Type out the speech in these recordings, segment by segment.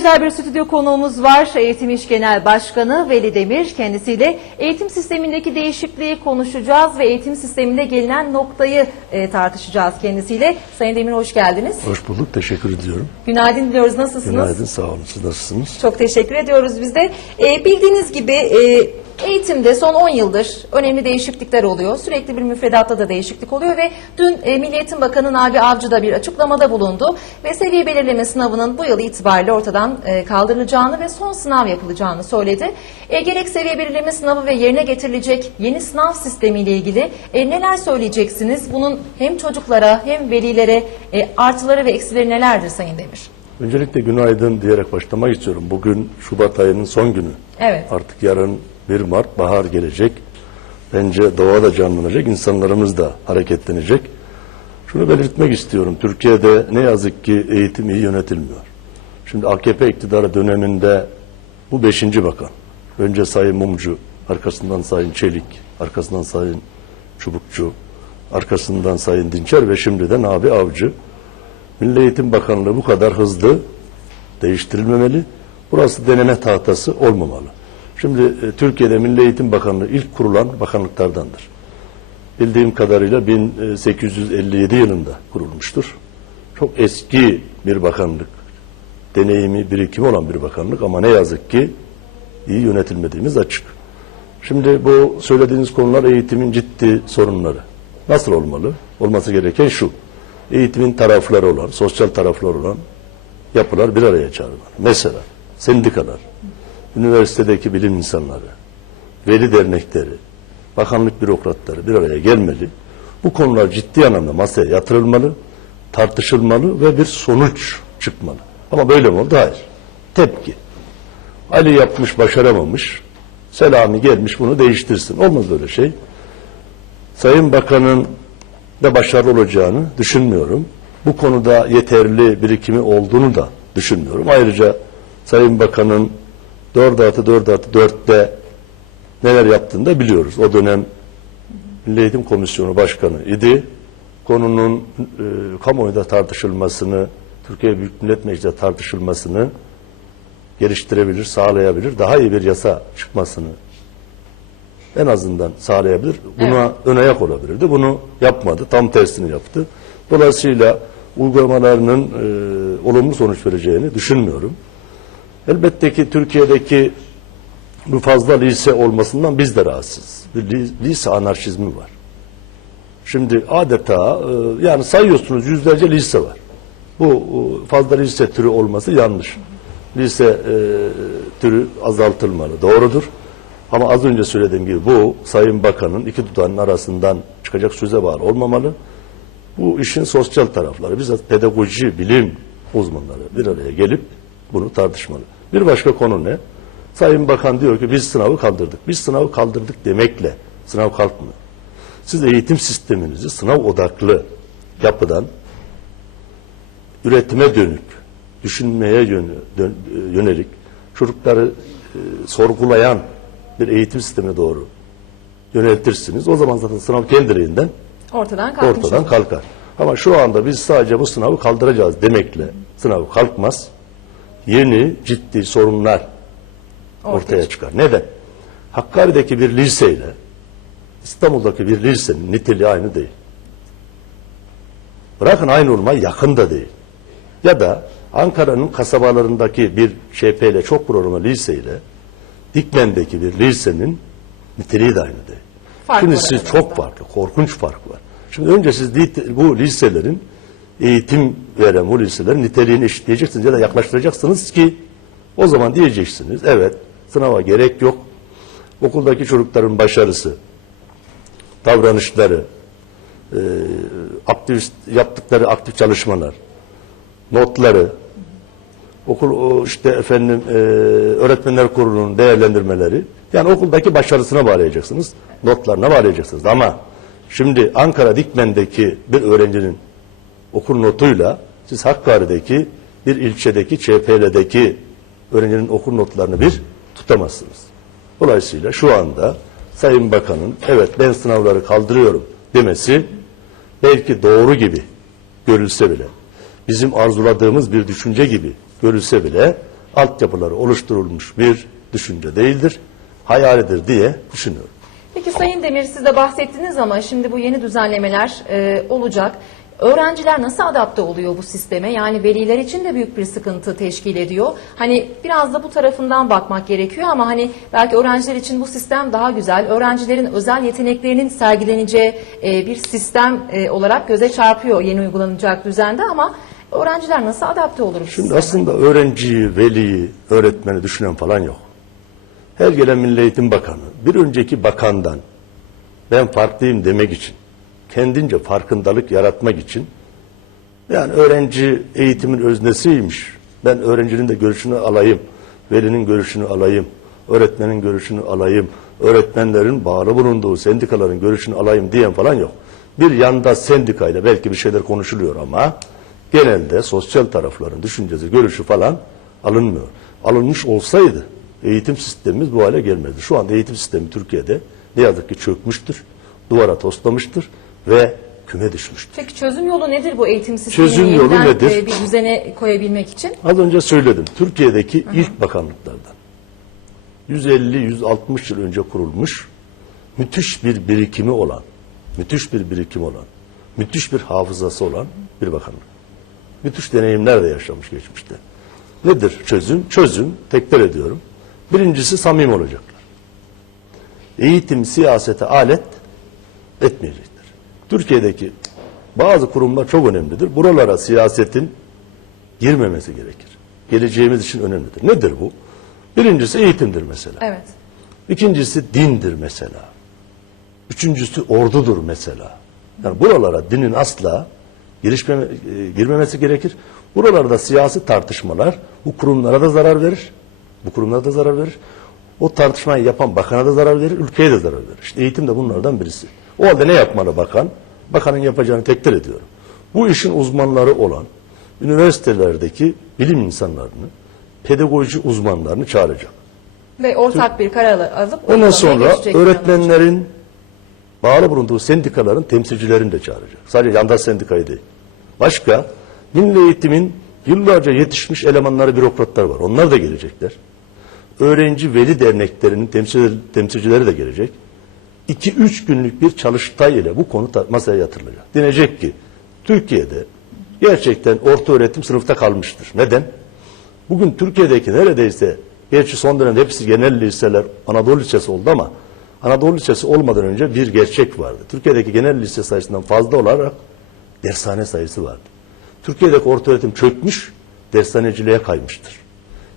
seyirciler bir stüdyo konuğumuz var. Eğitim İş Genel Başkanı Veli Demir. Kendisiyle eğitim sistemindeki değişikliği konuşacağız ve eğitim sisteminde gelinen noktayı e, tartışacağız kendisiyle. Sayın Demir hoş geldiniz. Hoş bulduk, teşekkür ediyorum. Günaydın diliyoruz. Nasılsınız? Günaydın, sağ olun. Siz nasılsınız? Çok teşekkür ediyoruz biz de. E, bildiğiniz gibi e, eğitimde son 10 yıldır önemli değişiklikler oluyor. Sürekli bir müfredatta da değişiklik oluyor ve dün e, Milli Eğitim Bakanı Nabi Avcı da bir açıklamada bulundu ve seviye belirleme sınavının bu yıl itibariyle ortadan e, kaldırılacağını ve son sınav yapılacağını söyledi. E, gerek seviye belirleme sınavı ve yerine getirilecek yeni sınav sistemiyle ilgili e, neler söyleyeceksiniz? Bunun hem çocuklara hem velilere e, artıları ve eksileri nelerdir Sayın Demir? Öncelikle günaydın diyerek başlamak istiyorum. Bugün Şubat ayının son günü. Evet. Artık yarın 1 Mart bahar gelecek. Bence doğa da canlanacak, insanlarımız da hareketlenecek. Şunu belirtmek istiyorum. Türkiye'de ne yazık ki eğitim iyi yönetilmiyor. Şimdi AKP iktidarı döneminde bu beşinci bakan. Önce Sayın Mumcu, arkasından Sayın Çelik, arkasından Sayın Çubukçu, arkasından Sayın Dinçer ve şimdi de Nabi Avcı. Milli Eğitim Bakanlığı bu kadar hızlı değiştirilmemeli. Burası deneme tahtası olmamalı. Şimdi e, Türkiye'de Milli Eğitim Bakanlığı ilk kurulan bakanlıklardandır. Bildiğim kadarıyla 1857 yılında kurulmuştur. Çok eski bir bakanlık. Deneyimi, birikimi olan bir bakanlık ama ne yazık ki iyi yönetilmediğimiz açık. Şimdi bu söylediğiniz konular eğitimin ciddi sorunları. Nasıl olmalı? Olması gereken şu. Eğitimin tarafları olan, sosyal tarafları olan yapılar bir araya çağrılmalı. Mesela sendikalar, üniversitedeki bilim insanları, veli dernekleri, bakanlık bürokratları bir araya gelmeli. Bu konular ciddi anlamda masaya yatırılmalı, tartışılmalı ve bir sonuç çıkmalı. Ama böyle mi oldu? Hayır. Tepki. Ali yapmış, başaramamış. Selami gelmiş bunu değiştirsin. Olmaz böyle şey. Sayın Bakan'ın da başarılı olacağını düşünmüyorum. Bu konuda yeterli birikimi olduğunu da düşünmüyorum. Ayrıca Sayın Bakan'ın 4 artı 4 artı 4'te neler yaptığını da biliyoruz. O dönem Milli Eğitim Komisyonu Başkanı idi. Konunun e, kamuoyunda tartışılmasını, Türkiye Büyük Millet Meclisi'nde tartışılmasını geliştirebilir, sağlayabilir, daha iyi bir yasa çıkmasını en azından sağlayabilir. Buna ön ayak olabilirdi. Bunu yapmadı. Tam tersini yaptı. Dolayısıyla uygulamalarının e, olumlu sonuç vereceğini düşünmüyorum. Elbette ki Türkiye'deki bu fazla lise olmasından biz de rahatsız. Bir li- lise anarşizmi var. Şimdi adeta e, yani sayıyorsunuz yüzlerce lise var. Bu e, fazla lise türü olması yanlış. Lise e, türü azaltılmalı. Doğrudur. Ama az önce söylediğim gibi bu Sayın Bakan'ın iki dudağının arasından çıkacak söze bağlı olmamalı. Bu işin sosyal tarafları, bizzat pedagoji, bilim uzmanları bir araya gelip bunu tartışmalı. Bir başka konu ne? Sayın Bakan diyor ki biz sınavı kaldırdık. Biz sınavı kaldırdık demekle sınav kalkmıyor. Siz eğitim sisteminizi sınav odaklı yapıdan üretime dönük, düşünmeye yönelik, çocukları e, sorgulayan bir eğitim sistemine doğru yöneltirsiniz. O zaman zaten sınav kendiliğinden Ortadan ortadan olur. kalkar. Ama şu anda biz sadece bu sınavı kaldıracağız demekle sınav kalkmaz. Yeni ciddi sorunlar ortaya çıkar. Neden? Hakkari'deki bir liseyle İstanbul'daki bir lisenin niteliği aynı değil. Bırakın aynı olmayı yakın da değil. Ya da Ankara'nın kasabalarındaki bir ŞP ile çok programlı liseyle Dikmen'deki bir lisenin niteliği de aynı değil. Fark Şimdi siz çok farklı, korkunç fark var. Şimdi önce siz bu liselerin eğitim veren bu niteliğini eşitleyeceksiniz ya da yaklaştıracaksınız ki o zaman diyeceksiniz evet sınava gerek yok. Okuldaki çocukların başarısı, davranışları, e, aktivist yaptıkları aktif çalışmalar, notları, okul işte efendim e, öğretmenler kurulunun değerlendirmeleri yani okuldaki başarısına bağlayacaksınız, notlarına bağlayacaksınız. Ama şimdi Ankara Dikmen'deki bir öğrencinin okul notuyla siz Hakkari'deki bir ilçedeki ÇPL'deki öğrencinin okul notlarını bir tutamazsınız. Dolayısıyla şu anda Sayın Bakan'ın evet ben sınavları kaldırıyorum demesi belki doğru gibi görülse bile bizim arzuladığımız bir düşünce gibi görülse bile altyapıları oluşturulmuş bir düşünce değildir, hayalidir diye düşünüyorum. Peki Sayın Demir siz de bahsettiniz ama şimdi bu yeni düzenlemeler e, olacak. Öğrenciler nasıl adapte oluyor bu sisteme? Yani veliler için de büyük bir sıkıntı teşkil ediyor. Hani biraz da bu tarafından bakmak gerekiyor ama hani belki öğrenciler için bu sistem daha güzel. Öğrencilerin özel yeteneklerinin sergileneceği e, bir sistem e, olarak göze çarpıyor yeni uygulanacak düzende ama öğrenciler nasıl adapte olur Şimdi sisteme? aslında öğrenciyi, veliyi, öğretmeni düşünen falan yok. Her gelen Milli Eğitim Bakanı bir önceki bakandan ben farklıyım demek için, kendince farkındalık yaratmak için yani öğrenci eğitimin öznesiymiş. Ben öğrencinin de görüşünü alayım, velinin görüşünü alayım, öğretmenin görüşünü alayım, öğretmenlerin bağlı bulunduğu sendikaların görüşünü alayım diyen falan yok. Bir yanda sendikayla belki bir şeyler konuşuluyor ama genelde sosyal tarafların düşüncesi, görüşü falan alınmıyor. Alınmış olsaydı eğitim sistemimiz bu hale gelmezdi. Şu anda eğitim sistemi Türkiye'de ne yazık ki çökmüştür, duvara toslamıştır ve küme düşmüştür. Peki çözüm yolu nedir bu eğitim sistemini Çözüm yolu yeniden, nedir? e, bir düzene koyabilmek için? Az önce söyledim. Türkiye'deki ilk bakanlıklardan 150-160 yıl önce kurulmuş müthiş bir birikimi olan, müthiş bir birikimi olan, müthiş bir hafızası olan bir bakanlık. Müthiş deneyimler de yaşamış geçmişte. Nedir çözüm? Çözüm, tekrar ediyorum. Birincisi samimi olacaklar. Eğitim siyasete alet etmeyecektir. Türkiye'deki bazı kurumlar çok önemlidir. Buralara siyasetin girmemesi gerekir. Geleceğimiz için önemlidir. Nedir bu? Birincisi eğitimdir mesela. Evet. İkincisi dindir mesela. Üçüncüsü ordudur mesela. Yani buralara dinin asla girişmeme, e, girmemesi gerekir. Buralarda siyasi tartışmalar bu kurumlara da zarar verir. Bu kurumlara da zarar verir. O tartışmayı yapan bakana da zarar verir, ülkeye de zarar verir. İşte eğitim de bunlardan birisi. O halde ne yapmalı bakan? Bakanın yapacağını tekrar ediyorum. Bu işin uzmanları olan üniversitelerdeki bilim insanlarını, pedagoji uzmanlarını çağıracak. Ve ortak bir karar alıp Ondan sonra öğretmenlerin bağlı bulunduğu sendikaların temsilcilerini de çağıracak. Sadece yandaş sendikayı değil. Başka milli eğitimin yıllarca yetişmiş elemanları, bürokratlar var. Onlar da gelecekler. Öğrenci veli derneklerinin temsil, temsilcileri de gelecek. 2-3 günlük bir çalıştay ile bu konu masaya yatırılacak. Denecek ki Türkiye'de gerçekten orta öğretim sınıfta kalmıştır. Neden? Bugün Türkiye'deki neredeyse, gerçi son dönemde hepsi genel liseler Anadolu Lisesi oldu ama Anadolu Lisesi olmadan önce bir gerçek vardı. Türkiye'deki genel lise sayısından fazla olarak dershane sayısı vardı. Türkiye'deki orta öğretim çökmüş, dershaneciliğe kaymıştır.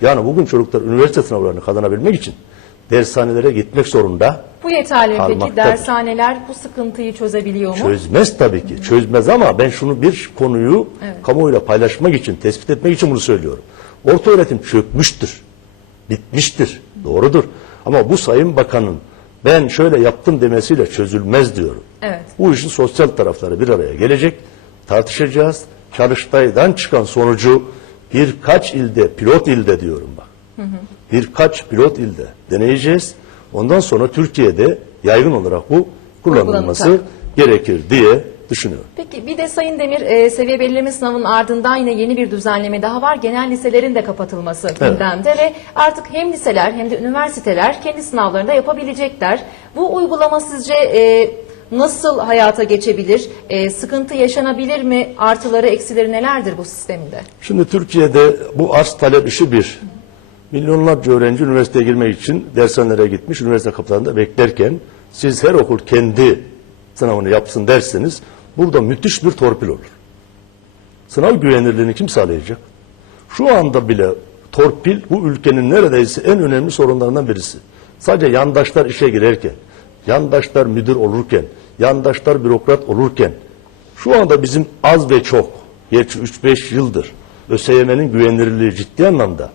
Yani bugün çocuklar üniversite sınavlarını kazanabilmek için dershanelere gitmek zorunda. Bu yeterli mi peki? Kalmaktadır. Dershaneler bu sıkıntıyı çözebiliyor mu? Çözmez tabii ki. Çözmez ama ben şunu bir konuyu Evet. kamuoyuyla paylaşmak için, tespit etmek için bunu söylüyorum. Orta öğretim çökmüştür. Bitmiştir. Doğrudur. Ama bu Sayın Bakan'ın ben şöyle yaptım demesiyle çözülmez diyorum. Evet. Bu işin sosyal tarafları bir araya gelecek. Tartışacağız. Çalıştaydan çıkan sonucu birkaç ilde, pilot ilde diyorum bak. Birkaç pilot ilde deneyeceğiz. Ondan sonra Türkiye'de yaygın olarak bu kullanılması gerekir diye düşünüyorum. Peki bir de Sayın Demir e, seviye belirleme sınavının ardından yine yeni bir düzenleme daha var. Genel liselerin de kapatılması gündemde ve artık hem liseler hem de üniversiteler kendi sınavlarını da yapabilecekler. Bu uygulama sizce e, nasıl hayata geçebilir? E, sıkıntı yaşanabilir mi? Artıları eksileri nelerdir bu sisteminde? Şimdi Türkiye'de bu arz talep işi bir. Milyonlarca öğrenci üniversiteye girmek için dershanelere gitmiş, üniversite kapılarında beklerken siz her okul kendi sınavını yapsın derseniz burada müthiş bir torpil olur. Sınav güvenirliğini kim sağlayacak? Şu anda bile torpil bu ülkenin neredeyse en önemli sorunlarından birisi. Sadece yandaşlar işe girerken, yandaşlar müdür olurken, yandaşlar bürokrat olurken şu anda bizim az ve çok, gerçi 3-5 yıldır ÖSYM'nin güvenilirliği ciddi anlamda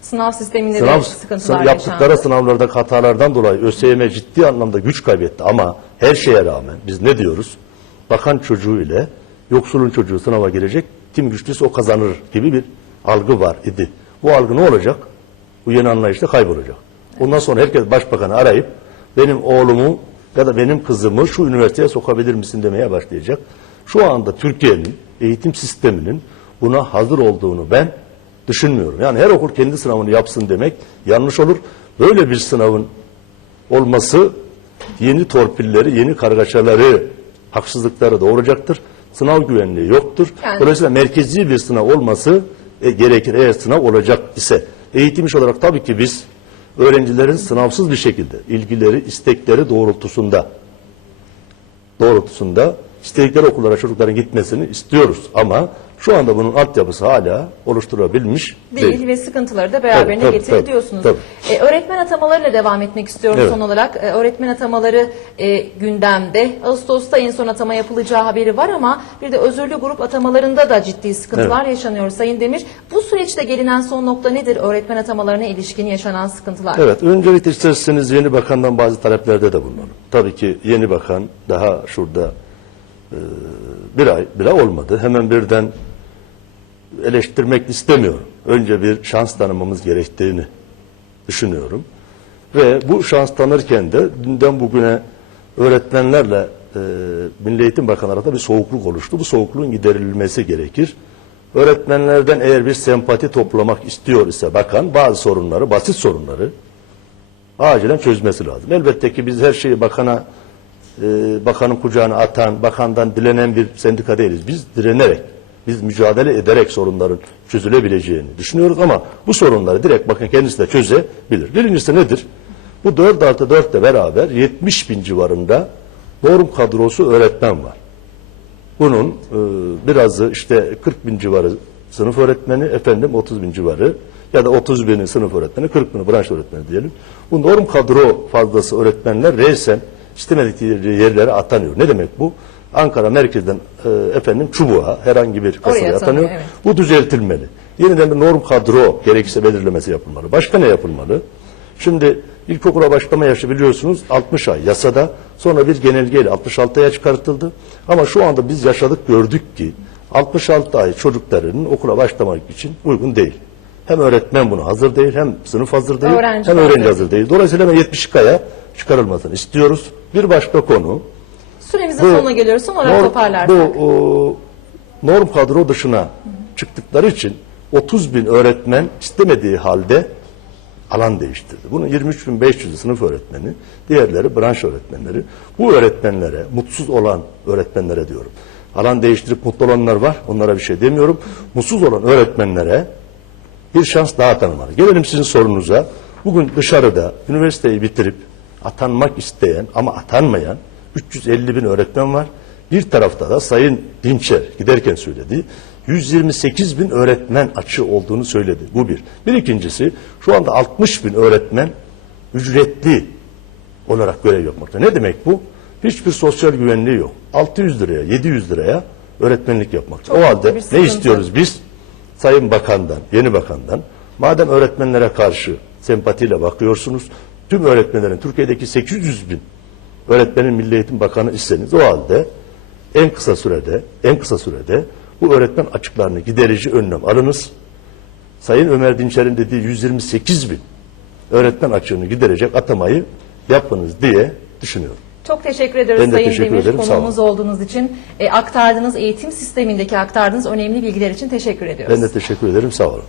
Sınav sisteminde sınav de sıkıntılar sı- yaptıkları yaşandı. sınavlardaki hatalardan dolayı ÖSYM ciddi anlamda güç kaybetti ama her şeye rağmen biz ne diyoruz? Bakan çocuğu ile yoksulun çocuğu sınava girecek, kim güçlüyse o kazanır gibi bir algı var idi. Bu algı ne olacak? Bu yeni anlayışta kaybolacak. Ondan sonra herkes başbakanı arayıp benim oğlumu ya da benim kızımı şu üniversiteye sokabilir misin demeye başlayacak. Şu anda Türkiye'nin eğitim sisteminin buna hazır olduğunu ben düşünmüyorum. Yani her okul kendi sınavını yapsın demek yanlış olur. Böyle bir sınavın olması yeni torpilleri, yeni kargaşaları, haksızlıkları doğuracaktır. Sınav güvenliği yoktur. Yani- Dolayısıyla merkezi bir sınav olması e, gerekir eğer sınav olacak ise. Eğitim iş olarak tabii ki biz öğrencilerin sınavsız bir şekilde ilgileri, istekleri doğrultusunda doğrultusunda istedikleri okullara çocukların gitmesini istiyoruz. Ama şu anda bunun altyapısı hala oluşturabilmiş değil, değil. ve sıkıntıları da beraberine Tabii, getirir tabii, diyorsunuz. tabii. E, öğretmen atamalarıyla devam etmek istiyorum Evet. son olarak. E, öğretmen atamaları e, gündemde. Ağustos'ta en son atama yapılacağı haberi var ama bir de özürlü grup atamalarında da ciddi sıkıntılar yaşanıyor Sayın Demir. Bu süreçte gelinen son nokta nedir öğretmen atamalarına ilişkin yaşanan sıkıntılar? Evet, öncelikle isterseniz yeni bakandan bazı taleplerde de bulunalım. Tabii ki yeni bakan daha şurada bir ay bile olmadı. Hemen birden eleştirmek istemiyorum. Önce bir şans tanımamız gerektiğini düşünüyorum. Ve bu şans tanırken de dünden bugüne öğretmenlerle e, Milli Eğitim Bakanı arasında bir soğukluk oluştu. Bu soğukluğun giderilmesi gerekir. Öğretmenlerden eğer bir sempati toplamak istiyor ise bakan bazı sorunları, basit sorunları acilen çözmesi lazım. Elbette ki biz her şeyi bakana e, bakanın kucağına atan, bakandan dilenen bir sendika değiliz. Biz direnerek, biz mücadele ederek sorunların çözülebileceğini düşünüyoruz ama bu sorunları direkt bakın kendisi de çözebilir. Birincisi nedir? Bu 4 artı 4 ile beraber 70 bin civarında norm kadrosu öğretmen var. Bunun e, birazı işte 40 bin civarı sınıf öğretmeni, efendim 30 bin civarı ya da 30 bini sınıf öğretmeni, 40 bini branş öğretmeni diyelim. Bu norm kadro fazlası öğretmenler reysen istemedikleri yerlere atanıyor. Ne demek bu? Ankara merkezden e, efendim çubuğa herhangi bir kasaya atanıyor, evet. Bu düzeltilmeli. Yeniden bir norm kadro gerekirse belirlemesi yapılmalı. Başka ne yapılmalı? Şimdi ilkokula başlama yaşı biliyorsunuz 60 ay yasada sonra bir genelgeyle 66 aya çıkartıldı. Ama şu anda biz yaşadık gördük ki 66 ay çocuklarının okula başlamak için uygun değil. Hem öğretmen buna hazır değil, hem sınıf hazır değil, Öğrenci hem öğrenci hazır değil. Dolayısıyla hemen 70 aya çıkarılmasını istiyoruz. Bir başka konu Süremizin sonuna geliyoruz. Son olarak norm- toparlarsak. Bu o, norm kadro dışına çıktıkları için 30 bin öğretmen istemediği halde alan değiştirdi. Bunun 23.500'ü sınıf öğretmeni, diğerleri branş öğretmenleri. Bu öğretmenlere, mutsuz olan öğretmenlere diyorum. Alan değiştirip mutlu olanlar var, onlara bir şey demiyorum. Mutsuz olan öğretmenlere bir şans daha tanımalı. Gelelim sizin sorunuza. Bugün dışarıda üniversiteyi bitirip atanmak isteyen ama atanmayan 350 bin öğretmen var. Bir tarafta da Sayın Dinçer giderken söyledi. 128 bin öğretmen açığı olduğunu söyledi. Bu bir. Bir ikincisi şu anda 60 bin öğretmen ücretli olarak görev yapmakta. Ne demek bu? Hiçbir sosyal güvenliği yok. 600 liraya, 700 liraya öğretmenlik yapmakta. Çok o halde ne istiyoruz biz? Sayın Bakan'dan, yeni bakandan, madem öğretmenlere karşı sempatiyle bakıyorsunuz, tüm öğretmenlerin, Türkiye'deki 800 bin öğretmenin Milli Eğitim Bakanı iseniz o halde en kısa sürede, en kısa sürede bu öğretmen açıklarını giderici önlem alınız. Sayın Ömer Dinçer'in dediği 128 bin öğretmen açığını giderecek atamayı yapınız diye düşünüyorum. Çok teşekkür ederiz Ben de Sayın teşekkür Demir. ederim. Konuğumuz olduğunuz için e, aktardığınız eğitim sistemindeki aktardığınız önemli bilgiler için teşekkür ediyoruz. Ben de teşekkür ederim, sağ olun.